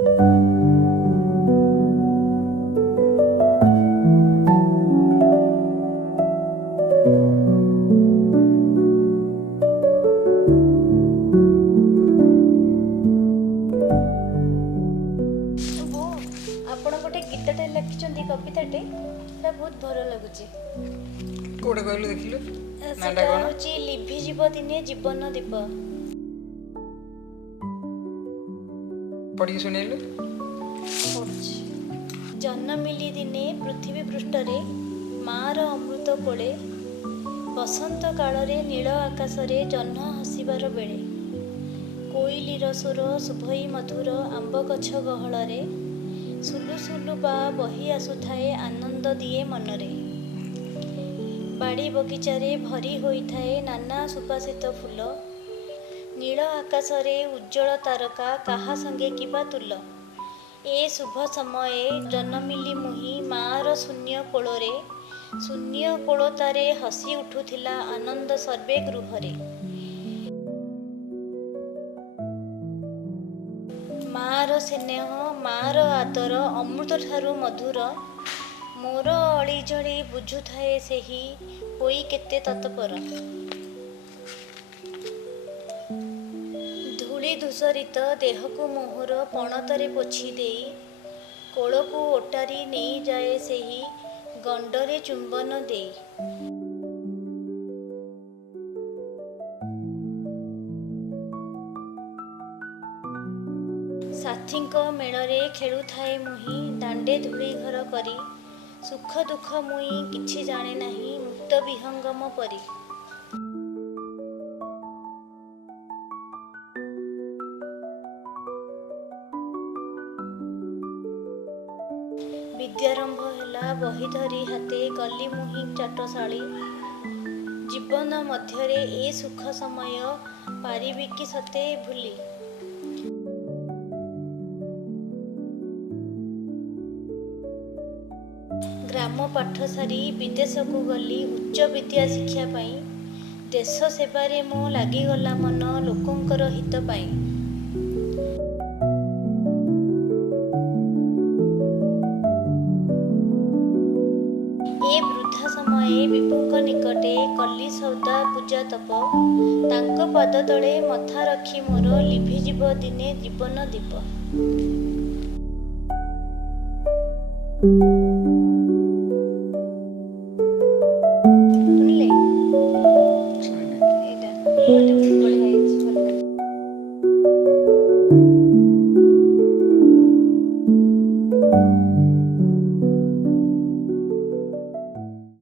ବୋଉ ଆପଣ ଗୋଟେ ଗୀତଟେ ଲେଖିଛନ୍ତି କବିତାଟେ ସେଟା ବହୁତ ଭଲ ଲାଗୁଛି। କୋଉଟା କହିଲୁ ଦେଖିଲୁ? ସେଟା ନାଁଟା କ'ଣ? ହଉଛି ଲିଭିଯିବ ଦିନେ ଜୀବନ ଦୀପ। ପଢିକି ଶୁଣେଇଲୁ? ପଢୁଛି ଜନ୍ମ ମିଳି ଦିନେ ପୃଥିବୀ ପୃଷ୍ଠରେ ମାର ଅମୃତ କୋଳେ ବସନ୍ତ କାଳରେ ନୀଳ ଆକାଶରେ ଜହ୍ନ ହସିବାର ବେଳେ କୋଇଲିର ସୁର ଶୁଭଇ ମଧୁର ଆମ୍ବ ଗଛ ଗହଳରେ ସୁଲୁ ସୁଲୁ ବା ବହି ଆସୁଥାଏ ଆନନ୍ଦ ଦିଏ ମନରେ। ବାଡ଼ି ବଗିଚାରେ ଭରି ହୋଇଥାଏ ନାନା ସୁବାସିତ ଫୁଲ ନୀଳ ଆକାଶରେ ଉଜ୍ଜଳ ତାରକା କାହା ସଙ୍ଗେ କିବା ତୁଲ? ଏ ଶୁଭ ସମୟେ ଜନମିଲି ମୁହିଁ ମାର ଶୂନ୍ୟ କୋଳରେ ଶୂନ୍ୟ କୋଳତାରେ ହସି ଉଠୁଥିଲା ଆନନ୍ଦ ସର୍ବେ ଗୃହରେ। ମାର ସ୍ନେହ ମାର ଆଦର ଅମୃତ ଠାରୁ ମଧୁର। ମୋର ଅଳି ଜଳି ବୁଝୁଥାଏ ସେହି ହୋଇ କେତେ ତତ୍ପର। ଧୂଳି ଧୂସରିତ ଦେହକୁ ମୋହର ପଣତରେ ପୋଛି ଦେଇ କୋଳକୁ ଓଟାରି ନେଇଯାଏ ସେହି ଗଣ୍ଡରେ ଚୁମ୍ବନ ଦେଇ। ସାଥୀଙ୍କ ମେଳରେ ଖେଳୁଥାଏ ମୁହିଁ ଦାଣ୍ଡେ ଧୂଳି ଘର କରି। ସୁଖ ଦୁଃଖ ମୁଇଁ କିଛି ଜାଣେ ନାହିଁ ମୁକ୍ତ ବିହଙ୍ଗମ ପରି। ବିଦ୍ୟାରମ୍ଭ ହେଲା ବହି ଧରି ହାତେ ଗଲି ମୁହିଁ ଚାଟଶାଳୀ। ଜୀବନ ମଧ୍ୟରେ ଏ ସୁଖ ସମୟ ପାରିବି କି ସତେ ଭୁଲି? ଗ୍ରାମ ପାଠ ସାରି ବିଦେଶକୁ ଗଲି ଉଚ୍ଚ ବିଦ୍ୟା ଶିକ୍ଷା ପାଇଁ। ଦେଶ ସେବାରେ ମୁଁ ଲାଗିଗଲା ମନ ଲୋକଙ୍କର ହିତ ପାଇଁ। ସମୟେ ବିଭୁଙ୍କ ନିକଟେ କଲି ସୌଦା ପୂଜା ତପ। ତାଙ୍କ ପାଦ ତଳେ ମଥା ରଖି ମୋର ଲିଭିଯିବ ଦିନେ ଜୀବନ ଦୀପ। ଶୁଣିଲେ? ଶୁଣିଲି